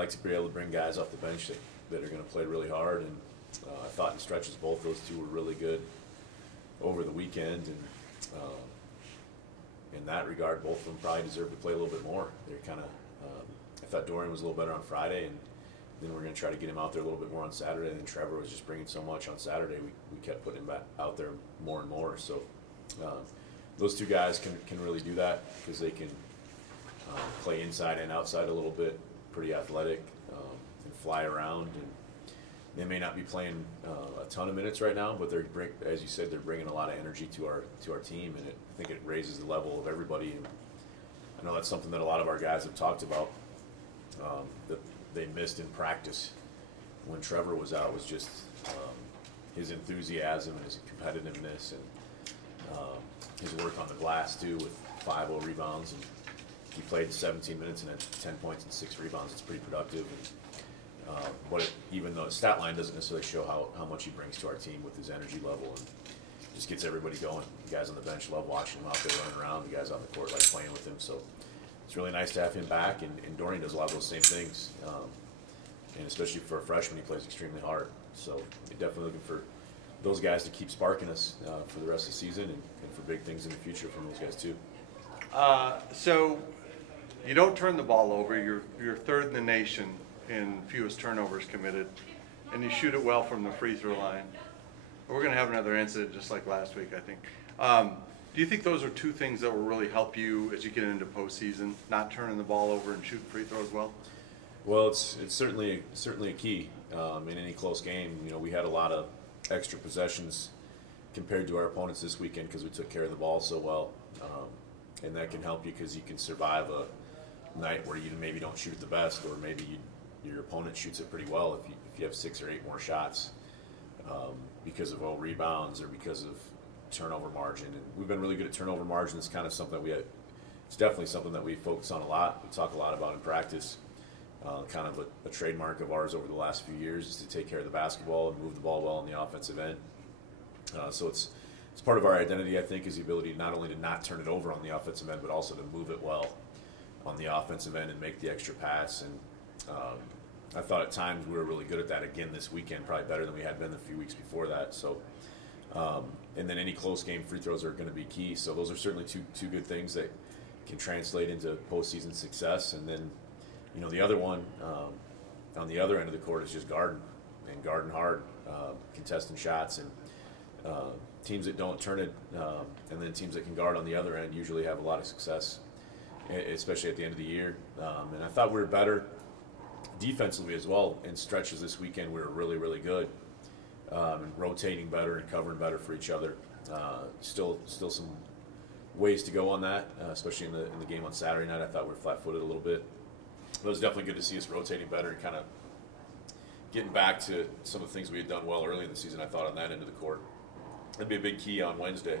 like to be able to bring guys off the bench that are going to play really hard. And I thought in stretches both those two were really good over the weekend. And in that regard, both of them probably deserve to play a little bit more. They're kind of I thought Dorian was a little better on Friday, and then we're going to try to get him out there a little bit more on Saturday. And then Trevor was just bringing so much on Saturday. We kept putting him back out there more and more. So those two guys can really do that because they can play inside and outside a little bit, pretty athletic, and fly around. And they may not be playing a ton of minutes right now, but as you said, they're bringing a lot of energy to our team, and I think it raises the level of everybody. And I know that's something that a lot of our guys have talked about, that they missed in practice when Trevor was out, was just his enthusiasm and his competitiveness and his work on the glass too, with 5 rebounds. And he played 17 minutes and had 10 points and 6 rebounds. It's pretty productive. And, but even though the stat line doesn't necessarily show how much he brings to our team with his energy level, and just gets everybody going. The guys on the bench love watching him out there running around. The guys on the court like playing with him. So it's really nice to have him back. And Dorian does a lot of those same things. And especially for a freshman, he plays extremely hard. So you're definitely looking for those guys to keep sparking us for the rest of the season, and for big things in the future from those guys too. So you don't turn the ball over. You're third in the nation in fewest turnovers committed, and you shoot it well from the free throw line. We're going to have another incident just like last week, I think. Do you think those are two things that will really help you as you get into postseason, not turning the ball over and shooting free throws well? Well, it's certainly a key in any close game. You know, we had a lot of extra possessions compared to our opponents this weekend because we took care of the ball so well, and that can help you because you can survive a night where you maybe don't shoot the best, or maybe your opponent shoots it pretty well if you have 6 or 8 more shots because of rebounds or because of turnover margin. And we've been really good at turnover margin. It's kind of something that it's definitely something that we focus on a lot. We talk a lot about in practice. Kind of a trademark of ours over the last few years is to take care of the basketball and move the ball well on the offensive end. So it's part of our identity, I think, is the ability not only to not turn it over on the offensive end, but also to move it well on the offensive end and make the extra pass. And I thought at times we were really good at that again this weekend, probably better than we had been the few weeks before that. So, and then any close game free throws are going to be key. So those are certainly two good things that can translate into postseason success. And then, you know, the other one on the other end of the court is just guarding hard, contesting shots, and teams that don't turn it, and then teams that can guard on the other end usually have a lot of success, especially at the end of the year. And I thought we were better defensively as well in stretches this weekend. We were really, really good, and rotating better and covering better for each other. Still some ways to go on that, especially in the game on Saturday night. I thought we were flat-footed a little bit. But it was definitely good to see us rotating better and kind of getting back to some of the things we had done well early in the season, I thought, on that end of the court. That'd be a big key on Wednesday.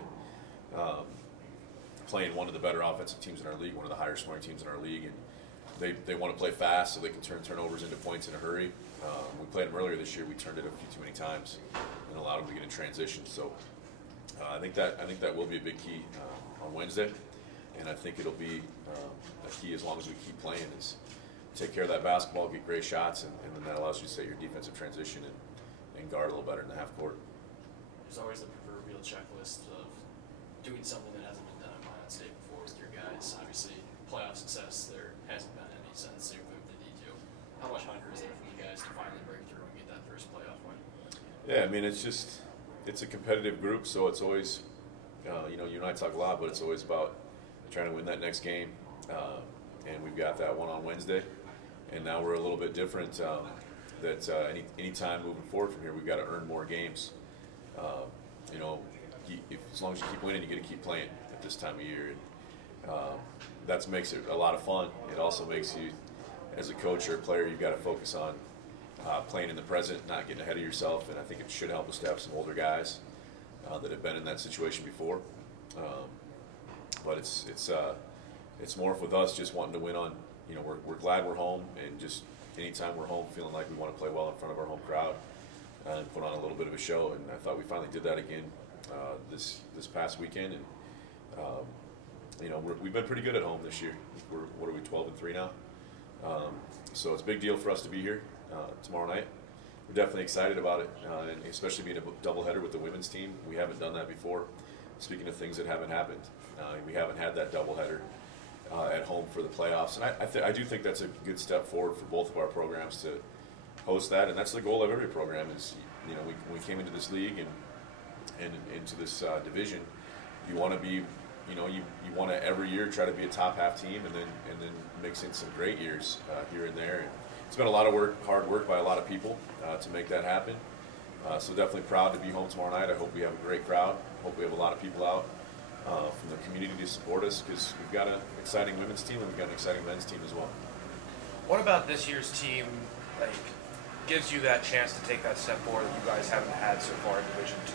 Playing one of the better offensive teams in our league, one of the higher scoring teams in our league, and they want to play fast so they can turn turnovers into points in a hurry. We played them earlier this year. We turned it a few too many times and allowed them to get in transition. So I think that will be a big key on Wednesday, and I think it'll be a key as long as we keep playing, is take care of that basketball, get great shots, and then that allows you to set your defensive transition and guard a little better in the half court. There's always the proverbial checklist of doing something that hasn't been done at Minot State before with your guys. Obviously, playoff success, there hasn't been any since you've moved to D2. How much hunger is there for you guys to finally break through and get that first playoff win? Yeah, I mean, it's a competitive group, so it's always, you know, you and I talk a lot, but it's always about trying to win that next game. And we've got that one on Wednesday. And now we're a little bit different. Any time moving forward from here, we've got to earn more games. You know, as long as you keep winning, you got to keep playing at this time of year. And that makes it a lot of fun. It also makes you, as a coach or a player, you've got to focus on playing in the present, not getting ahead of yourself. And I think it should help us to have some older guys that have been in that situation before. But it's more with us just wanting to win on. You know, we're glad we're home, and just anytime we're home, feeling like we want to play well in front of our home crowd and put on a little bit of a show. And I thought we finally did that again this past weekend. And you know, we've been pretty good at home this year. What are we, 12-3 now? So it's a big deal for us to be here tomorrow night. We're definitely excited about it, and especially being a doubleheader with the women's team. We haven't done that before. Speaking of things that haven't happened, we haven't had that doubleheader at home for the playoffs, and I do think that's a good step forward for both of our programs to host that, and that's the goal of every program. Is, you know, when we came into this league and into this division, you want to be, you know, you want to every year try to be a top half team, and then mix in some great years here and there. And it's been a lot of work, hard work by a lot of people to make that happen. So definitely proud to be home tomorrow night. I hope we have a great crowd. Hope we have a lot of people out from the community to support us, because we've got an exciting women's team and we've got an exciting men's team as well. What about this year's team, like, gives you that chance to take that step forward that you guys haven't had so far in Division II?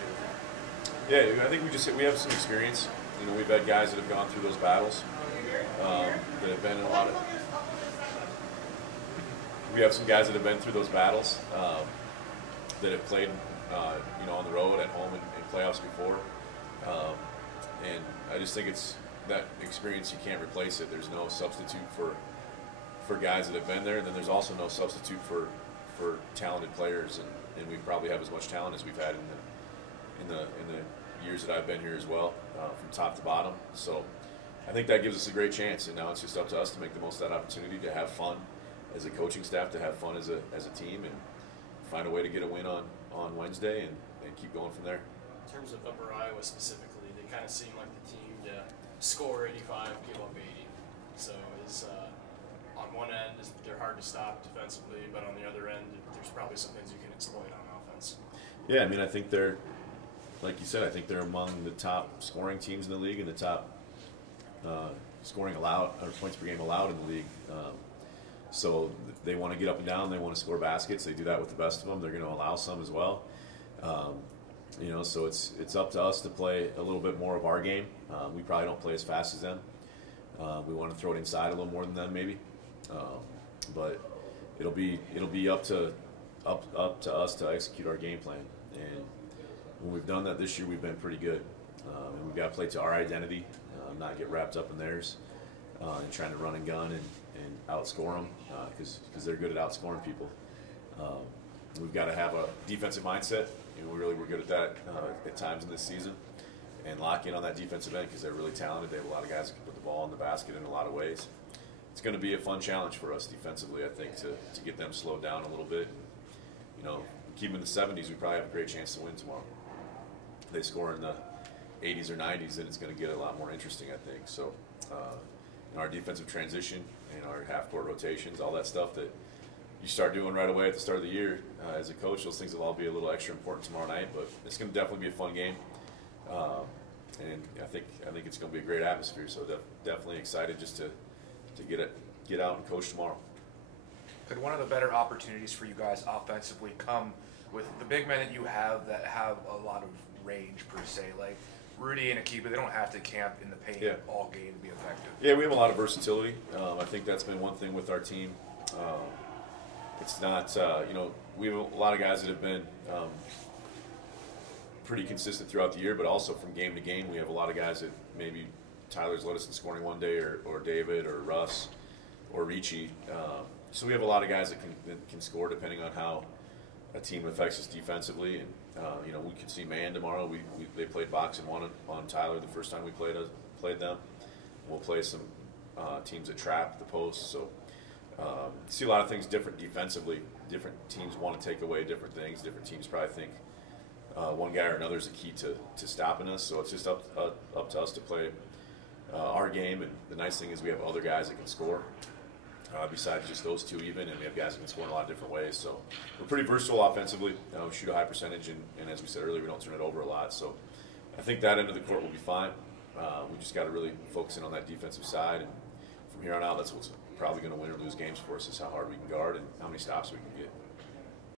Yeah, I think we have some experience. You know, we've had guys that have gone through those battles. That have been in a lot of. We have some guys that have been through those battles that have played, you know, on the road, at home, in playoffs before. And I just think it's that experience, you can't replace it. There's no substitute for guys that have been there, and then there's also no substitute for talented players, and we probably have as much talent as we've had in the years that I've been here as well, from top to bottom. So I think that gives us a great chance, and now it's just up to us to make the most of that opportunity, to have fun as a coaching staff, to have fun as a team, and find a way to get a win on Wednesday and keep going from there. In terms of Upper Iowa specifically, they kind of seem like the team to score 85, give up 80. So is on one end, they're hard to stop defensively, but on the other end, there's probably some things you can exploit on offense. Yeah, I mean, I think they're, like you said, I think they're among the top scoring teams in the league and the top scoring allowed, or points per game allowed in the league. So they want to get up and down. They want to score baskets. They do that with the best of them. They're going to allow some as well. You know, so it's up to us to play a little bit more of our game. We probably don't play as fast as them. We want to throw it inside a little more than them, maybe. But it'll be up to us to execute our game plan. And when we've done that this year, we've been pretty good. And we've got to play to our identity, not get wrapped up in theirs, and trying to run and gun and outscore them, because they're good at outscoring people. We've got to have a defensive mindset. You know, we're good at that at times in this season, and lock in on that defensive end, because they're really talented. They have a lot of guys that can put the ball in the basket in a lot of ways. It's going to be a fun challenge for us defensively, I think, to get them slowed down a little bit. You know, keep them in the 70s, we probably have a great chance to win tomorrow. If they score in the 80s or 90s, then it's going to get a lot more interesting, I think. So, in our defensive transition, our half-court rotations, all that stuff that you start doing right away at the start of the year as a coach, those things will all be a little extra important tomorrow night. But it's going to definitely be a fun game, and I think it's going to be a great atmosphere. So definitely excited just to get out and coach tomorrow. Could one of the better opportunities for you guys offensively come with the big men that you have that have a lot of range, per se, like Rudy and Akiba? They don't have to camp in the paint all game to be effective. Yeah, we have a lot of versatility. I think that's been one thing with our team. It's not, you know, we have a lot of guys that have been pretty consistent throughout the year, but also from game to game, we have a lot of guys that maybe Tyler's led us in scoring one day, or David, or Russ, or Ricci. So we have a lot of guys that can score depending on how a team affects us defensively. And you know, we could see man tomorrow. They played box and one on Tyler the first time we played them. We'll play some teams that trap the post. So see a lot of things different defensively. Different teams want to take away different things. Different teams probably think one guy or another is the key to stopping us. So it's just up to us to play our game. And the nice thing is we have other guys that can score. Besides just those two even, and we have guys that can score in a lot of different ways. So we're pretty versatile offensively. We shoot a high percentage, and as we said earlier, we don't turn it over a lot. So I think that end of the court will be fine. We just got to really focus in on that defensive side, and from here on out, that's what's probably going to win or lose games for us, is how hard we can guard and how many stops we can get.